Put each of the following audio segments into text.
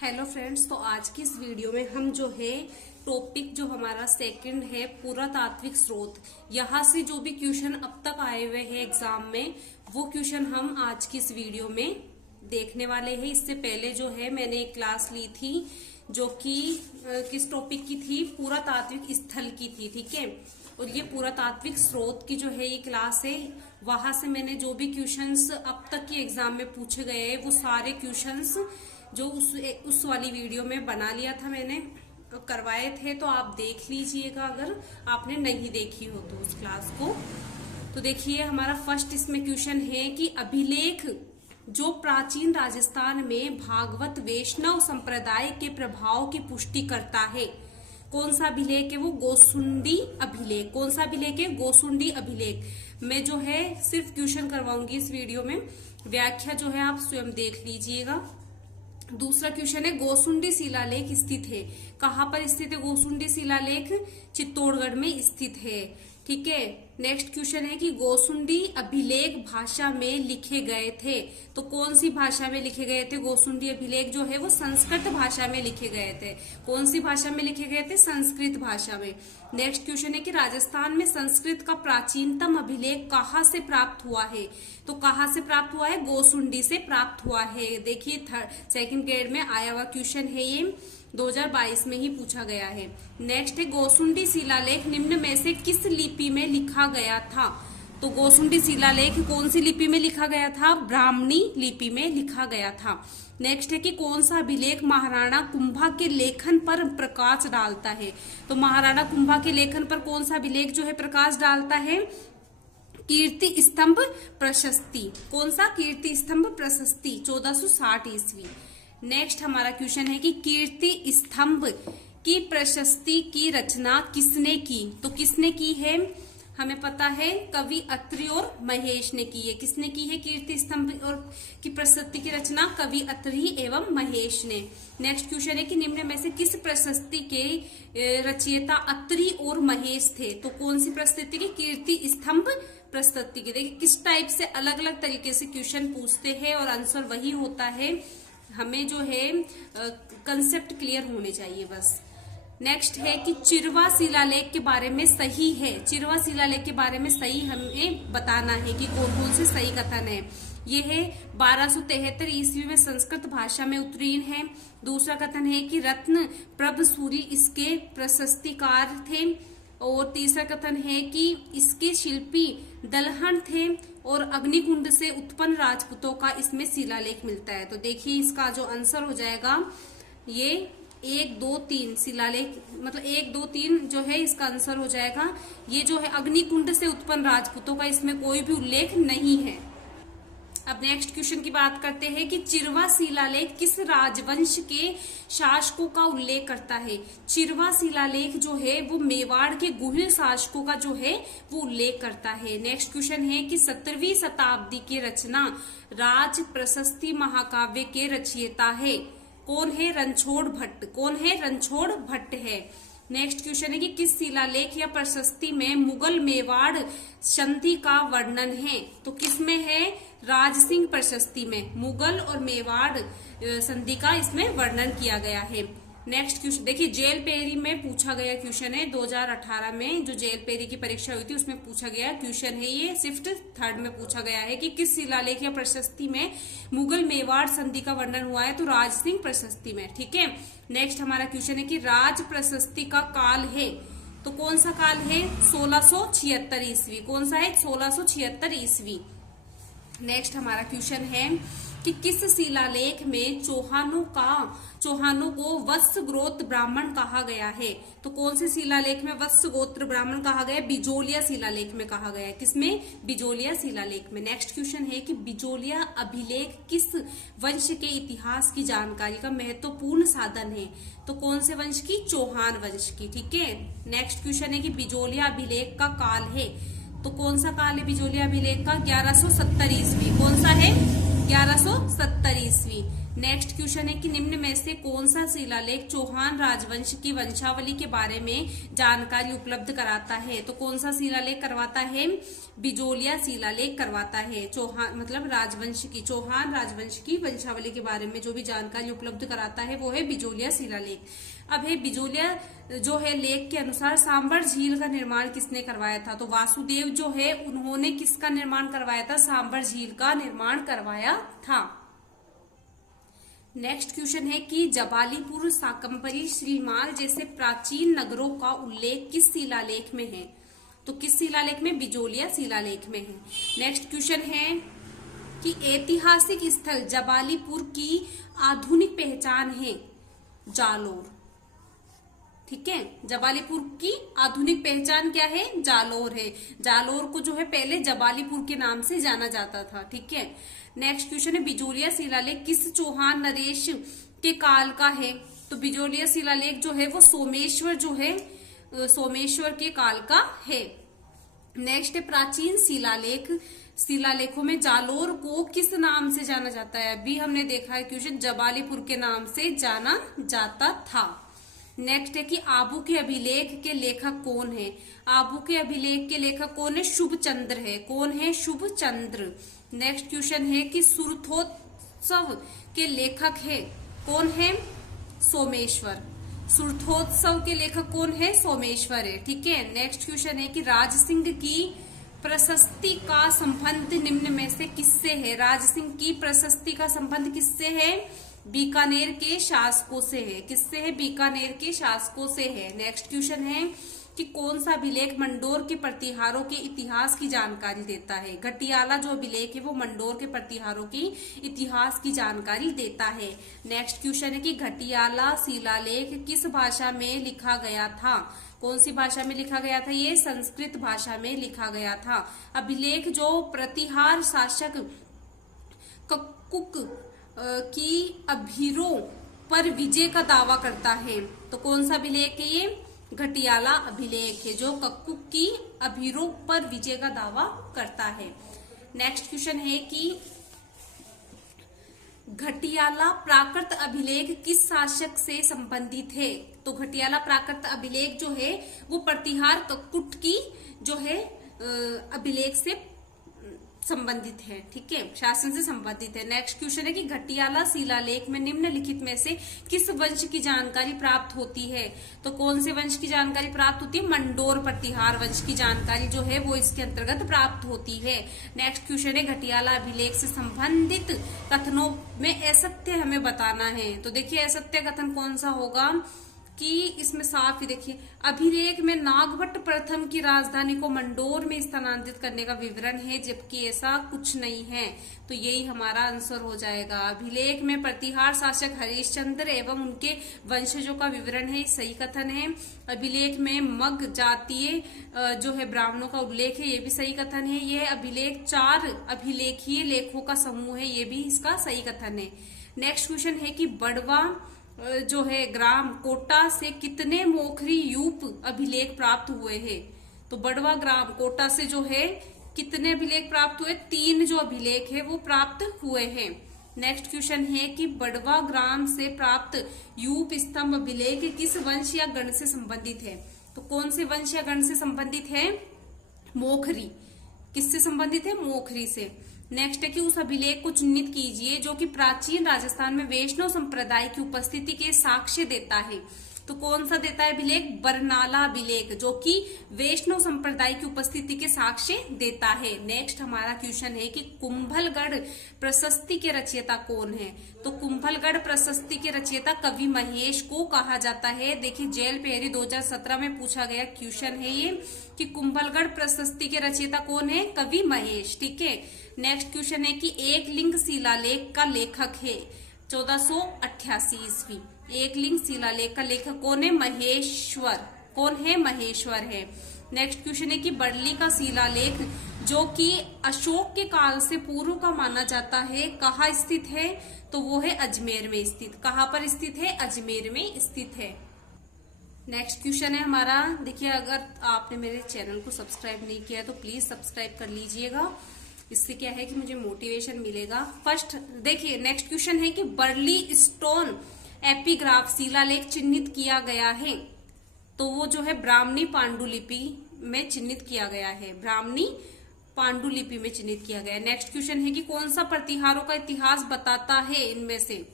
Hello friends, तो आज की इस वीडियो में हम जो है टॉपिक जो हमारा सेकंड है पुरातात्विक स्रोत, यहाँ से जो भी क्वेश्चन अब तक आए हुए हैं एग्जाम में वो क्वेश्चन हम आज की इस वीडियो में देखने वाले हैं। इससे पहले जो है मैंने एक क्लास ली थी जो कि किस टॉपिक की थी, पुरातात्विक स्थल की थी, ठीक है। और ये पुरातात्विक स्रोत की जो है ये क्लास है, वहां से मैंने जो भी क्वेश्चंस अब तक के एग्जाम में पूछे गए हैं वो सारे क्वेश्चंस जो उस वाली वीडियो में बना लिया था, मैंने करवाए थे। तो आप देख लीजिएगा अगर आपने नहीं देखी हो तो उस क्लास को। तो देखिए हमारा फर्स्ट इसमें क्वेश्चन है कि अभिलेख जो प्राचीन राजस्थान में भागवत वैष्णव संप्रदाय के प्रभाव की पुष्टि करता है, कौन सा अभिलेख है वो? गोसुंडी अभिलेख। कौन सा अभिलेख है? गोसुंडी अभिलेख। मैं जो है सिर्फ क्वेश्चन करवाऊंगी इस वीडियो में, व्याख्या जो है आप स्वयं देख लीजिएगा। दूसरा क्वेश्चन है गोसुंडी शिलालेख स्थित है, कहाँ पर स्थित है गोसुंडी शिलालेख? चित्तौड़गढ़ में स्थित है, ठीक है। नेक्स्ट क्वेश्चन है कि गोसुंडी अभिलेख भाषा में लिखे गए थे, तो कौन सी भाषा में लिखे गए थे? गोसुंडी अभिलेख जो है वो संस्कृत भाषा में लिखे गए थे। कौन सी भाषा में लिखे गए थे? संस्कृत भाषा में। नेक्स्ट क्वेश्चन है कि राजस्थान में संस्कृत का प्राचीनतम अभिलेख कहाँ से प्राप्त हुआ है? तो कहाँ से प्राप्त हुआ है? गोसुंडी से प्राप्त हुआ है। देखिए सेकंड ग्रेड में आया हुआ क्वेश्चन है, ये 2022 में ही पूछा गया है। नेक्स्ट है गोसुंडी शिलालेख निम्न में से किस लिपि में लिखा गया था? तो गोसुंडी शिलालेख कौन सी लिपि में लिखा गया था? ब्राह्मणी लिपि में लिखा गया था। नेक्स्ट है कि कौन सा अभिलेख महाराणा कुंभा के लेखन पर प्रकाश डालता है? तो महाराणा कुंभा के लेखन पर कौन सा अभिलेख जो है प्रकाश डालता है? कीर्ति स्तंभ प्रशस्ति। कौन सा? कीर्ति स्तंभ प्रशस्ति, 1460 ईस्वी। नेक्स्ट हमारा क्वेश्चन है कि कीर्ति स्तंभ की प्रशस्ति की रचना किसने की? तो किसने की है? हमें पता है कवि अत्रि और महेश ने की है। किसने की है कीर्ति स्तंभ और की प्रशस्ति की रचना? कवि अत्रि एवं महेश ने। नेक्स्ट क्वेश्चन है कि निम्न में से किस प्रशस्ति के रचयिता अत्रि और महेश थे? तो कौन सी प्रशस्ति की? कीर्ति स्तंभ प्रशस्ति की। देखिए किस टाइप से अलग अलग तरीके से क्वेश्चन पूछते हैं और आंसर वही होता है। हमें जो है कंसेप्ट क्लियर होने चाहिए बस। नेक्स्ट है कि चिरवा शिलालेख के बारे में सही है। चिरवा शिलालेख के बारे में सही हमें बताना है कि कौन कौन से सही कथन है। ये है 1273 ईस्वी में संस्कृत भाषा में उत्तीर्ण है। दूसरा कथन है कि रत्न प्रभ सूरी इसके प्रशस्तिकार थे। और तीसरा कथन है कि इसके शिल्पी दलहन थे और अग्निकुंड से उत्पन्न राजपूतों का इसमें शिलालेख मिलता है। तो देखिए इसका जो आंसर हो जाएगा ये 1 2 3 शिलालेख, मतलब 1 2 3 जो है इसका आंसर हो जाएगा। ये जो है अग्निकुंड से उत्पन्न राजपूतों का इसमें कोई भी उल्लेख नहीं है। अब नेक्स्ट क्वेश्चन की बात करते हैं कि चिरवा शिलालेख किस राजवंश के शासकों का उल्लेख करता है? चिरवा शिलालेख जो है वो मेवाड़ के गुहिल शासकों का जो है वो उल्लेख करता है। नेक्स्ट क्वेश्चन है कि 17वीं शताब्दी की रचना राज प्रशस्ति महाकाव्य के रचयिता है, कौन है? रणछोड़ भट्ट। कौन है? रणछोड़ भट्ट है। नेक्स्ट क्वेश्चन है कि किस शिलालेख या प्रशस्ति में मुगल मेवाड़ संधि का वर्णन है? तो किसमें है? राज सिंह प्रशस्ति में मुगल और मेवाड़ संधि का इसमें वर्णन किया गया है। नेक्स्ट क्वेश्चन देखिए जेलपेरी में पूछा गया क्वेश्चन है 2018 में, जो जेलपेरी की परीक्षा हुई थी उसमें पूछा गया क्वेश्चन है। ये शिफ्ट थर्ड में पूछा गया है कि किस शिलालेख या प्रशस्ति में मुगल मेवाड़ संधि का वर्णन हुआ है? तो राज सिंह प्रशस्ति में, ठीक है। नेक्स्ट हमारा क्वेश्चन है कि राज प्रशस्ति का काल है, तो कौन सा काल है? 1676 ईस्वी। कौन सा है? 1676 ईस्वी। नेक्स्ट हमारा क्वेश्चन है कि किस शिलालेख में चौहानों को वत्स गोत्र ब्राह्मण कहा गया है? तो कौन से शिलालेख में वत्स गोत्र ब्राह्मण कहा गया? बिजोलिया शिलालेख में कहा गया है। किसमें? बिजोलिया शिलालेख में। नेक्स्ट क्वेश्चन है कि बिजोलिया अभिलेख किस वंश के इतिहास की जानकारी का महत्वपूर्ण साधन है? तो कौन से वंश की? चौहान वंश की, ठीक है। नेक्स्ट क्वेश्चन है कि बिजोलिया अभिलेख का काल है, तो कौन सा काल है बिजोलिया अभिलेख का? 1170 ईस्वी। कौन सा है? 1170 ईस्वी। नेक्स्ट क्वेश्चन है कि निम्न में से कौन सा शिलालेख चौहान राजवंश की वंशावली के बारे में जानकारी उपलब्ध कराता है? तो कौन सा शिलालेख करवाता है? बिजोलिया शिलालेख करवाता है। चौहान मतलब राजवंश की, चौहान राजवंश की वंशावली के बारे में जो भी जानकारी उपलब्ध कराता है वो है बिजोलिया शिलालेख। अब है बिजोलिया जो है लेख के अनुसार सांबर झील का निर्माण किसने करवाया था? तो वासुदेव जो है उन्होंने किसका निर्माण करवाया था? सांबर झील का निर्माण करवाया था। नेक्स्ट क्वेश्चन है कि जबालीपुर, साकंपरी, श्रीमाल जैसे प्राचीन नगरों का उल्लेख किस शिलालेख में है? तो किस शिलालेख में? बिजोलिया शिलालेख में है। नेक्स्ट क्वेश्चन है कि ऐतिहासिक स्थल जबालीपुर की आधुनिक पहचान है जालोर। ठीक है, जबालीपुर की आधुनिक पहचान क्या है? जालोर है। जालोर को जो है पहले जबालीपुर के नाम से जाना जाता था। ठीक है। नेक्स्ट क्वेश्चन है बिजोलिया शिलालेख किस चौहान नरेश के काल का है? तो बिजोलिया शिलालेख जो है वो सोमेश्वर जो है सोमेश्वर के काल का है। नेक्स्ट है प्राचीन शिलालेखों में जालोर को किस नाम से जाना जाता है? अभी हमने देखा है क्वेश्चन, जबालीपुर के नाम से जाना जाता था। नेक्स्ट है कि आबू के अभिलेख के लेखक कौन है? आबू के अभिलेख के लेखक कौन है? शुभचंद्र है। कौन है? शुभचंद्र। नेक्स्ट क्वेश्चन है कि सुरथोत्सव के लेखक है कौन है? सोमेश्वर। सुरथोत्सव के लेखक कौन है? सोमेश्वर है। ठीक है। नेक्स्ट क्वेश्चन है कि राजसिंह की प्रशस्ति का संबंध निम्न में से किससे है? राजसिंह की प्रशस्ति का संबंध किससे है? बीकानेर के शासकों से है। किससे है? बीकानेर के शासकों से है। नेक्स्ट क्वेश्चन है कि कौन सा अभिलेख मंडोर के प्रतिहारों के इतिहास की जानकारी देता है? घटियाला जो अभिलेख है वो मंडोर के प्रतिहारों की इतिहास की जानकारी देता है। नेक्स्ट क्वेश्चन है कि घटियाला शिलालेख किस भाषा में लिखा गया था? कौन सी भाषा में लिखा गया था? ये संस्कृत भाषा में लिखा गया था। अभिलेख जो प्रतिहार शासक कक्कुक की अभीरों पर विजय का दावा करता है। तो कौन सा अभिलेख है ये? घटियाला अभिलेख है जो कक्कुक की अभीरों पर विजय का दावा करता है। नेक्स्ट क्वेश्चन है कि घटियाला प्राकृत अभिलेख किस शासक से संबंधित है? तो घटियाला प्राकृत अभिलेख जो है वो प्रतिहार कक्कुट की जो है अभिलेख से संबंधित है। ठीक है, शासन से संबंधित है। नेक्स्ट क्वेश्चन है कि घटियाला शिलालेख में निम्नलिखित में से किस वंश की जानकारी प्राप्त होती है? तो कौन से वंश की जानकारी प्राप्त होती है? मंडोर प्रतिहार वंश की जानकारी जो है वो इसके अंतर्गत प्राप्त होती है। नेक्स्ट क्वेश्चन है घटियाला अभिलेख से संबंधित कथनों में असत्य हमें बताना है। तो देखिए असत्य कथन कौन सा होगा कि इसमें साफ ही देखिए, अभिलेख में नागभट्ट प्रथम की राजधानी को मंडोर में स्थानांतरित करने का विवरण है, जबकि ऐसा कुछ नहीं है। तो यही हमारा आंसर हो जाएगा। अभिलेख में प्रतिहार शासक हरिश्चंद्र एवं उनके वंशजों का विवरण है, सही कथन है। अभिलेख में मग जातीय जो है ब्राह्मणों का उल्लेख है, ये भी सही कथन है। यह अभिलेख 4 अभिलेखीय लेखों का समूह है, ये भी इसका सही कथन है। नेक्स्ट क्वेश्चन है कि बड़वा जो है ग्राम कोटा से कितने मोखरी यूप अभिलेख प्राप्त हुए हैं? तो बड़वा ग्राम कोटा से जो है कितने अभिलेख प्राप्त हुए? 3 जो अभिलेख है वो प्राप्त हुए हैं। नेक्स्ट क्वेश्चन है कि बड़वा ग्राम से प्राप्त यूप स्तंभ अभिलेख किस वंश या गण से संबंधित है? तो कौन से वंश या गण से संबंधित है? मोखरी। किससे संबंधित है? मोखरी से। नेक्स्ट है कि उस अभिलेख को चिन्हित कीजिए जो कि प्राचीन राजस्थान में वैष्णव संप्रदाय की उपस्थिति के साक्ष्य देता है। तो कौन सा देता है अभिलेख? बरनाला अभिलेख, जो कि वैष्णव संप्रदाय की उपस्थिति के साक्ष्य देता है। नेक्स्ट हमारा क्वेश्चन है कि कुंभलगढ़ प्रशस्ति के रचयिता कौन है? तो कुंभलगढ़ प्रशस्ति के रचयिता कवि महेश को कहा जाता है। देखिए जेल पहरी 2017 में पूछा गया क्वेश्चन है ये कि कुंभलगढ़ प्रशस्ति के रचयिता कौन है? कवि महेश। ठीक है। नेक्स्ट क्वेश्चन है कि एक लिंग शिलालेख का लेखक है 1488 ईस्वी। एक लिंग शिलालेख का लेखक कौन है? महेश्वर। कौन है? महेश्वर है। नेक्स्ट क्वेश्चन है कि बरली का शिलालेख जो कि अशोक के काल से पूर्व का माना जाता है कहाँ स्थित है? तो वो है अजमेर में स्थित। कहाँ पर स्थित है? अजमेर में स्थित है। नेक्स्ट क्वेश्चन है हमारा, देखिए अगर आपने मेरे चैनल को सब्सक्राइब नहीं किया तो प्लीज सब्सक्राइब कर लीजिएगा। इससे क्या है कि मुझे मोटिवेशन मिलेगा। फर्स्ट देखिए, नेक्स्ट क्वेश्चन है कि बर्ली स्टोन एपिग्राफ शिलालेख चिन्हित किया गया है। तो वो जो है ब्राह्मणी पांडुलिपि में चिन्हित किया गया है, ब्राह्मणी पांडुलिपि में चिन्हित किया गया है। नेक्स्ट क्वेश्चन है कि कौन सा प्रतिहारों का इतिहास बताता है, इनमें से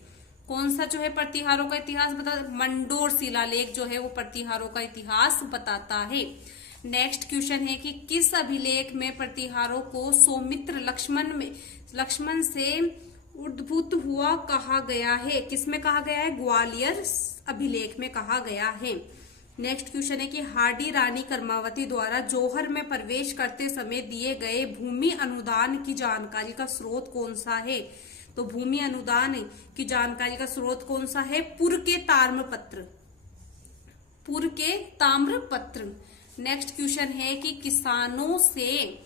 कौन सा जो है प्रतिहारों का इतिहास बताता? मंडोर शिलालेख जो है वो प्रतिहारों का इतिहास बताता है। नेक्स्ट क्वेश्चन है कि किस अभिलेख में प्रतिहारों को सौमित्र लक्ष्मण से उद्भूत हुआ कहा गया है? किसमें कहा गया है? ग्वालियर अभिलेख में कहा गया है। नेक्स्ट क्वेश्चन है कि हाडी रानी कर्मावती द्वारा जौहर में प्रवेश करते समय दिए गए भूमि अनुदान की जानकारी का स्रोत कौन सा है? तो भूमि अनुदान की जानकारी का स्रोत कौन सा है? पुर के ताम्रपत्र। नेक्स्ट क्वेश्चन है कि किसानों से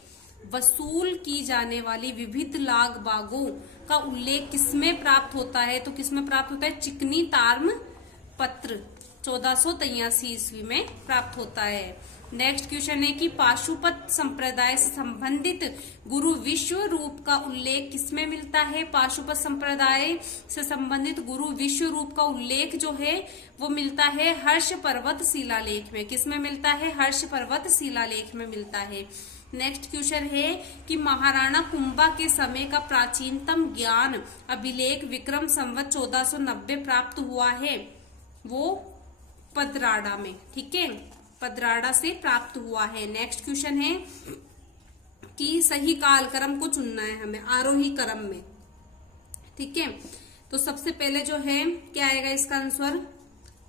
वसूल की जाने वाली विविध लाग बागों का उल्लेख किसमें प्राप्त होता है? तो किसमें प्राप्त होता है? चिकनी ताम्रपत्र 1483 ईस्वी में प्राप्त होता है। नेक्स्ट क्वेश्चन है कि पाशुपत संप्रदाय से संबंधित गुरु विश्व रूप का उल्लेख किसमें मिलता है? पाशुपत संप्रदाय से संबंधित गुरु विश्व रूप का उल्लेख जो है वो मिलता है हर्ष पर्वत शिलालेख में। किसमें मिलता है? हर्ष पर्वत शिलालेख में मिलता है। नेक्स्ट क्वेश्चन है कि महाराणा कुंभा के समय का प्राचीनतम ज्ञान अभिलेख विक्रम संवत 1490 प्राप्त हुआ है, वो पदराड़ा में, ठीक है, पदराड़ा से प्राप्त हुआ है। नेक्स्ट क्वेश्चन है कि सही कालक्रम को चुनना है हमें आरोही क्रम में, ठीक है। तो सबसे पहले जो है क्या आएगा इसका आंसर?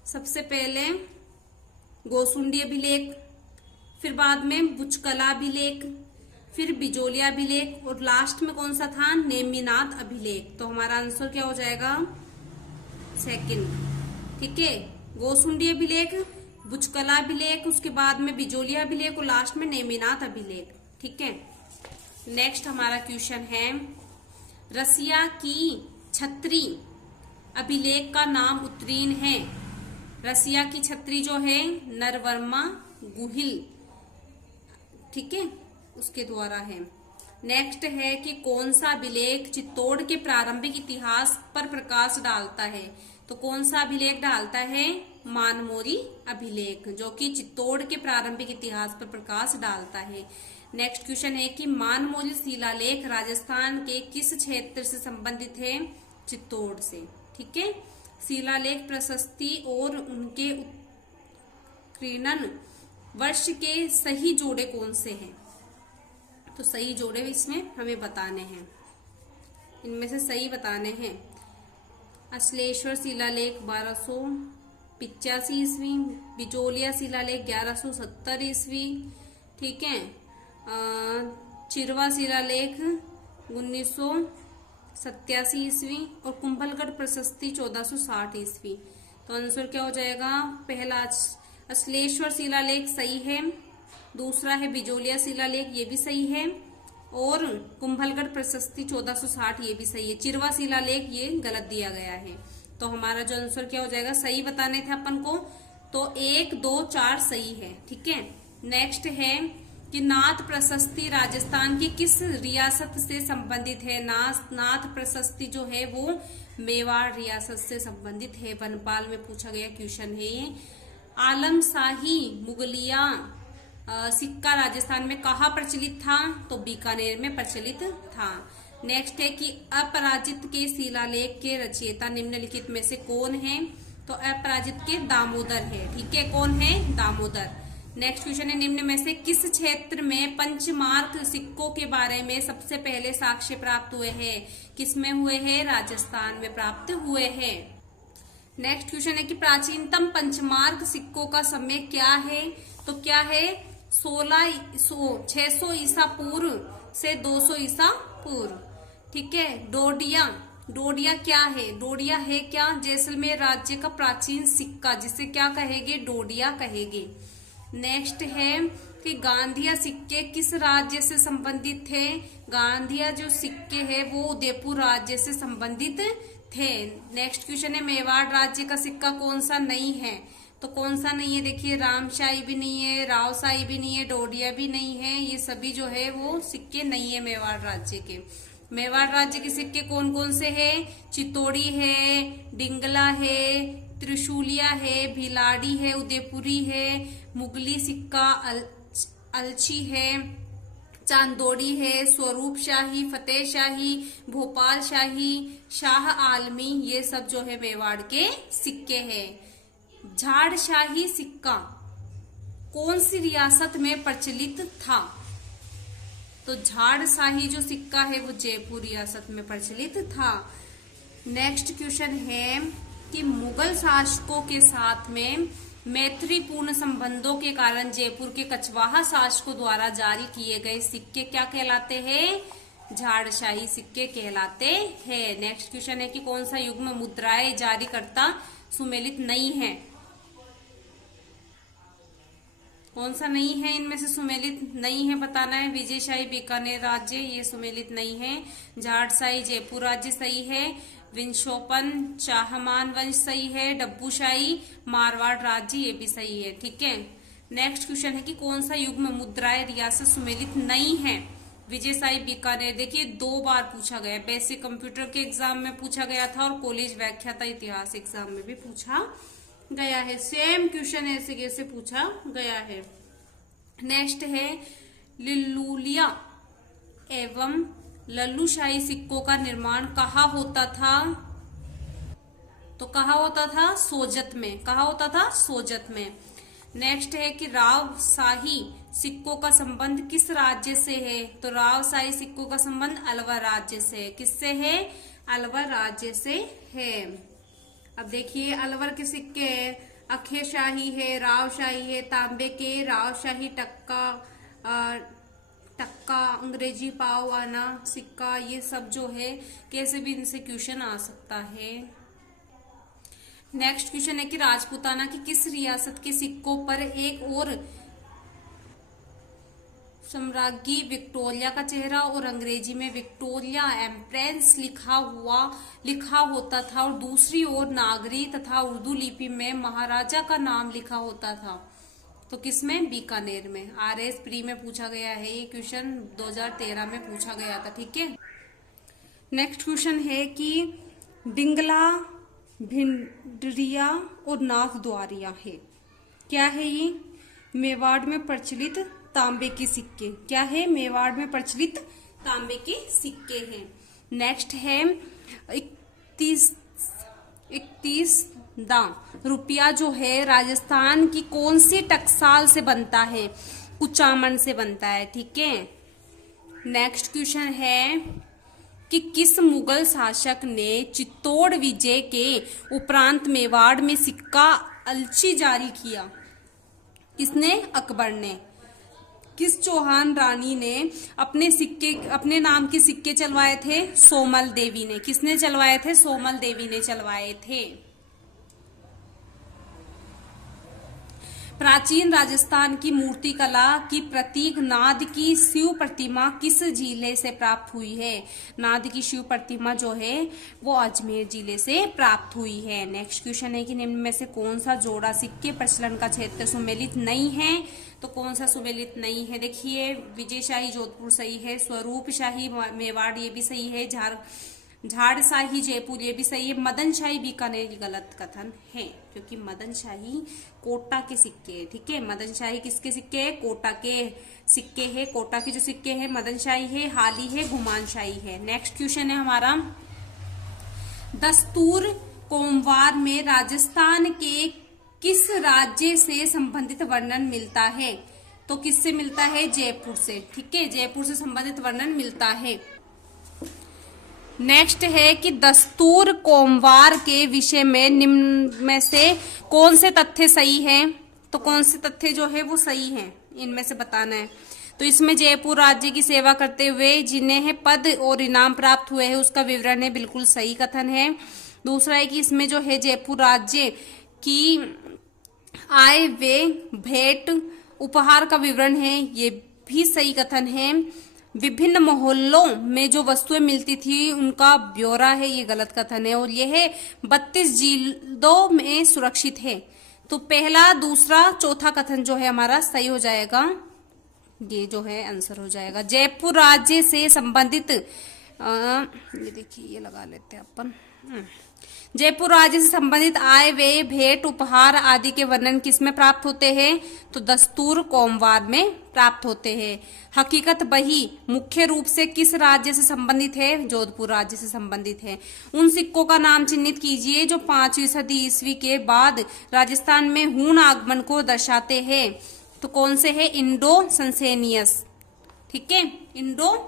सबसे पहले गोसुंडी अभिलेख, फिर बाद में बुचकला अभिलेख, फिर बिजोलिया अभिलेख और लास्ट में कौन सा था? नेमिनाथ अभिलेख। तो हमारा आंसर क्या हो जाएगा? सेकंड, ठीक है। गोसुंडी अभिलेख, बुचकला अभिलेख, उसके बाद में बिजोलिया अभिलेख और लास्ट में नेमिनाथ अभिलेख, ठीक है। नेक्स्ट हमारा क्वेश्चन है रसिया की छत्री अभिलेख का नाम उत्तीर्ण है। रसिया की छत्री जो है नरवर्मा गुहिल, ठीक है, उसके द्वारा है। नेक्स्ट है कि कौन सा अभिलेख चित्तौड़ के प्रारंभिक इतिहास पर प्रकाश डालता है? तो कौन सा अभिलेख डालता है? मानमोरी अभिलेख, जो कि चित्तौड़ के प्रारंभिक इतिहास पर प्रकाश डालता है। नेक्स्ट क्वेश्चन है कि मानमोरी शिलालेख राजस्थान के किस क्षेत्र से संबंधित है? चित्तौड़ से, ठीक है। शिलालेख प्रशस्ति और उनके उत्कीर्णन वर्ष के सही जोड़े कौन से हैं? तो सही जोड़े इसमें हमें बताने हैं, इनमें से सही बताने हैं। अश्लेश्वर शिलालेख 1285 ईस्वी, बिजोलिया शिलालेख 1170 ईस्वी, ठीक है। चिरवा शिलालेख 1987 ईस्वी और कुंभलगढ़ प्रशस्ति 1460 ईस्वी। तो आंसर क्या हो जाएगा? पहला अश्लेश्वर शिलालेख सही है, दूसरा है बिजोलिया शिलालेख, ये भी सही है, और कुंभलगढ़ प्रशस्ति 1460 ये भी सही है। चिरवा शिलालेख ये गलत दिया गया है। तो हमारा जो आंसर क्या हो जाएगा? सही बताने थे अपन को, तो 1, 2, 4 सही है, ठीक है। नेक्स्ट है कि नाथ प्रशस्ति राजस्थान की किस रियासत से संबंधित है? नाथ प्रशस्ति जो है वो मेवाड़ रियासत से संबंधित है। बनपाल में पूछा गया क्वेश्चन है ये। आलमशाही मुगलिया सिक्का राजस्थान में कहाँ प्रचलित था? तो बीकानेर में प्रचलित था। नेक्स्ट है कि अपराजित के शिलालेख के रचयिता निम्नलिखित में से कौन है? तो अपराजित के दामोदर है, ठीक है। कौन है? दामोदर। नेक्स्ट क्वेश्चन है निम्न में से किस क्षेत्र में पंचमार्क सिक्कों के बारे में सबसे पहले साक्ष्य प्राप्त हुए हैं? किसमें हुए हैं? राजस्थान में प्राप्त हुए हैं। नेक्स्ट क्वेश्चन है कि प्राचीनतम पंचमार्क सिक्कों का समय क्या है? तो क्या है? 600 ईसा पूर्व से 200 ईसा पूर्व, ठीक है। डोडिया क्या है? डोडिया है क्या? जैसलमेर राज्य का प्राचीन सिक्का, जिसे क्या कहेंगे? डोडिया कहेंगे। नेक्स्ट है कि गांधिया सिक्के किस राज्य से संबंधित थे? गांधिया जो सिक्के है वो उदयपुर राज्य से संबंधित थे। नेक्स्ट क्वेश्चन है मेवाड़ राज्य का सिक्का कौन सा नहीं है? तो कौन सा नहीं है? देखिए, रामशाही भी नहीं है, रावशाही भी नहीं है, डोडिया भी नहीं है। ये सभी जो है वो सिक्के नहीं है मेवाड़ राज्य के। मेवाड़ राज्य के सिक्के कौन कौन से हैं? चित्तौड़ी है, डिंगला है, त्रिशूलिया है, भिलाड़ी है, उदयपुरी है, मुगली सिक्का, अलची है, चांदोड़ी है, स्वरूप शाही, फतेह शाही, भोपाल शाही, शाह आलमी, ये सब जो है मेवाड़ के सिक्के हैं। झाड़ शाही सिक्का कौन सी रियासत में प्रचलित था? तो झाड़ शाही जो सिक्का है वो जयपुर रियासत में प्रचलित था। नेक्स्ट क्वेश्चन है कि मुगल शासकों के साथ में मैत्रीपूर्ण संबंधों के कारण जयपुर के कछवाहा शासकों द्वारा जारी किए गए सिक्के क्या कहलाते हैं? झाड़शाही सिक्के कहलाते हैं। नेक्स्ट क्वेश्चन है कि कौन सा युग्म मुद्राएं जारीकर्ता सुमेलित नहीं है? कौन सा नहीं है इनमें से सुमेलित नहीं है बताना है। विजयशाही बीकानेर राज्य ये सुमेलित नहीं है। झाड़शाही जयपुर राज्य सही है। विंशोपन चाहमान वंश सही है। डब्बूशाही मारवाड़ राज्य ये भी सही है। ठीक है। नेक्स्ट क्वेश्चन है कि कौन सा युग्म मुद्राएं रियासत सुमेलित नहीं है? विजयशाही बीकानेर। देखिए 2 बार पूछा गया, बेसिक कंप्यूटर के एग्जाम में पूछा गया था और कॉलेज व्याख्याता इतिहास एग्जाम में भी पूछा गया है। सेम क्वेश्चन ऐसे कैसे पूछा गया है। नेक्स्ट है लिलूलिया एवं लल्लूशाही सिक्कों का निर्माण कहाँ होता था? तो कहाँ होता था? सोजत में। कहाँ होता था? सोजत में। नेक्स्ट है कि रावशाही सिक्कों का संबंध किस राज्य से है? तो रावशाही सिक्कों का संबंध अलवर राज्य से है। किससे है? अलवर राज्य से है। अब देखिए अलवर के सिक्के अक्षय शाही है, रावशाही है, तांबे के रावशाही टक्का, अंग्रेजी पाव आना सिक्का, ये सब जो है कैसे भी इनसे क्वेश्चन आ सकता है। नेक्स्ट क्वेश्चन है कि राजपूताना की किस रियासत के सिक्कों पर एक और सम्राज्ञी विक्टोरिया का चेहरा और अंग्रेजी में विक्टोरिया एम्प्रेस लिखा होता था और दूसरी ओर नागरी तथा उर्दू लिपि में महाराजा का नाम लिखा होता था? तो किसमें? बीकानेर में। आरएस प्री में पूछा गया है ये क्वेश्चन, 2013 में पूछा गया था। ठीक है। नेक्स्ट क्वेश्चन है कि डिंगला, भिंडरिया और नाथद्वारिया है, क्या है ये? मेवाड़ में प्रचलित तांबे के सिक्के। क्या है? मेवाड़ में प्रचलित तांबे के सिक्के हैं। नेक्स्ट है 31 रुपया जो है राजस्थान की कौन सी टकसाल से बनता है? कुचामन से बनता है। ठीक है। नेक्स्ट क्वेश्चन है कि किस मुगल शासक ने चित्तौड़ विजय के उपरांत मेवाड़ में सिक्का अलची जारी किया? किसने? अकबर ने। किस चौहान रानी ने अपने नाम के सिक्के चलवाए थे? सोमल देवी ने। किसने चलवाए थे? सोमल देवी ने चलवाए थे। प्राचीन राजस्थान की मूर्ति कला की प्रतीक नाद की शिव प्रतिमा किस जिले से प्राप्त हुई है? नाद की शिव प्रतिमा जो है वो अजमेर जिले से प्राप्त हुई है। नेक्स्ट क्वेश्चन है कि निम्न में से कौन सा जोड़ा सिक्के प्रचलन का क्षेत्र सुमेलित नहीं है? तो कौन सा सुमेलित नहीं है? देखिए विजयशाही जोधपुर सही है, स्वरूप शाही मेवाड़ ये भी सही है, झाड़शाही जयपुर ये भी सही है, मदन शाही बीकानेर गलत कथन है क्योंकि मदन शाही कोटा के सिक्के है। ठीक है। मदन शाही किसके सिक्के है? कोटा के सिक्के है। कोटा के जो सिक्के हैं मदन शाही है, हाली है, गुमान शाही है। नेक्स्ट क्वेश्चन है हमारा दस्तूर कोमवार में राजस्थान के किस राज्य से संबंधित वर्णन मिलता है? तो किससे मिलता है? जयपुर से। ठीक है। जयपुर से संबंधित वर्णन मिलता है। नेक्स्ट है कि दस्तूर कोमवार के विषय में निम्न में से कौन से तथ्य सही हैं? तो कौन से तथ्य जो है वो सही हैं इनमें से बताना है। तो इसमें जयपुर राज्य की सेवा करते हुए जिन्हें पद और इनाम प्राप्त हुए हैं उसका विवरण है, बिल्कुल सही कथन है। दूसरा है कि इसमें जो है जयपुर राज्य की आय वे भेंट उपहार का विवरण है, ये भी सही कथन है। विभिन्न मोहल्लों में जो वस्तुएं मिलती थी उनका ब्यौरा है, ये गलत कथन है। और यह 32 जिलों में सुरक्षित है। तो पहला, दूसरा, चौथा कथन जो है हमारा सही हो जाएगा। ये जो है आंसर हो जाएगा। जयपुर राज्य से संबंधित ये देखिए, ये लगा लेते हैं अपन। जयपुर राज्य से संबंधित आय, व्यय, भेंट, उपहार आदि के वर्णन किसमें प्राप्त होते हैं? तो दस्तूर कोमवार में प्राप्त होते हैं। हकीकत बही मुख्य रूप से किस राज्य से संबंधित है? जोधपुर राज्य से संबंधित है। उन सिक्कों का नाम चिन्हित कीजिए जो 5वीं सदी ईस्वी के बाद राजस्थान में हूण आगमन को दर्शाते हैं। तो कौन से है? इंडो सनसेनियस, ठीक है, इंडो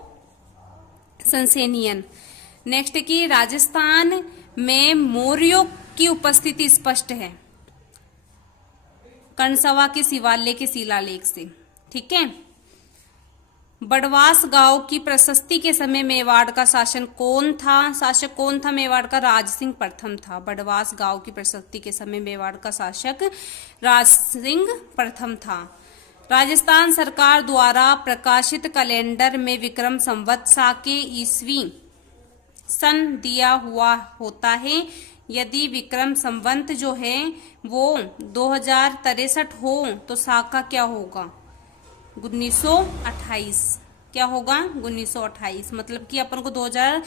सनसेनियन। नेक्स्ट की राजस्थान में मौर्यों की उपस्थिति स्पष्ट है कर्णसवा के शिवालय के शिलालेख से, ठीक है। बड़वास गांव की प्रशस्ति के समय मेवाड़ का शासक कौन था? मेवाड़ का? राज सिंह प्रथम था। बड़वास गांव की प्रशस्ति के समय मेवाड़ का शासक राज सिंह प्रथम था। राजस्थान सरकार द्वारा प्रकाशित कैलेंडर में विक्रम संवत साके ईस्वी सन दिया हुआ होता है। यदि विक्रम संवत जो है वो 2063 हो तो साका क्या होगा? 1928। क्या होगा? 1928। मतलब कि अपन को 2000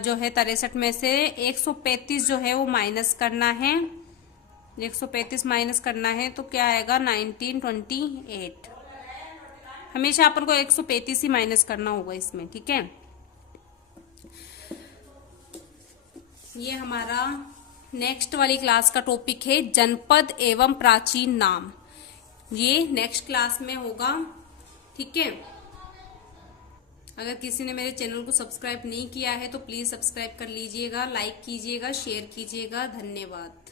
जो है 63 में से 135 जो है वो माइनस करना है। 135 माइनस करना है तो क्या आएगा? 1928। हमेशा अपन को 135 ही माइनस करना होगा इसमें, ठीक है। ये हमारा नेक्स्ट वाली क्लास का टॉपिक है जनपद एवं प्राचीन नाम। ये नेक्स्ट क्लास में होगा, ठीक है। अगर किसी ने मेरे चैनल को सब्सक्राइब नहीं किया है तो प्लीज सब्सक्राइब कर लीजिएगा, लाइक कीजिएगा, शेयर कीजिएगा। धन्यवाद।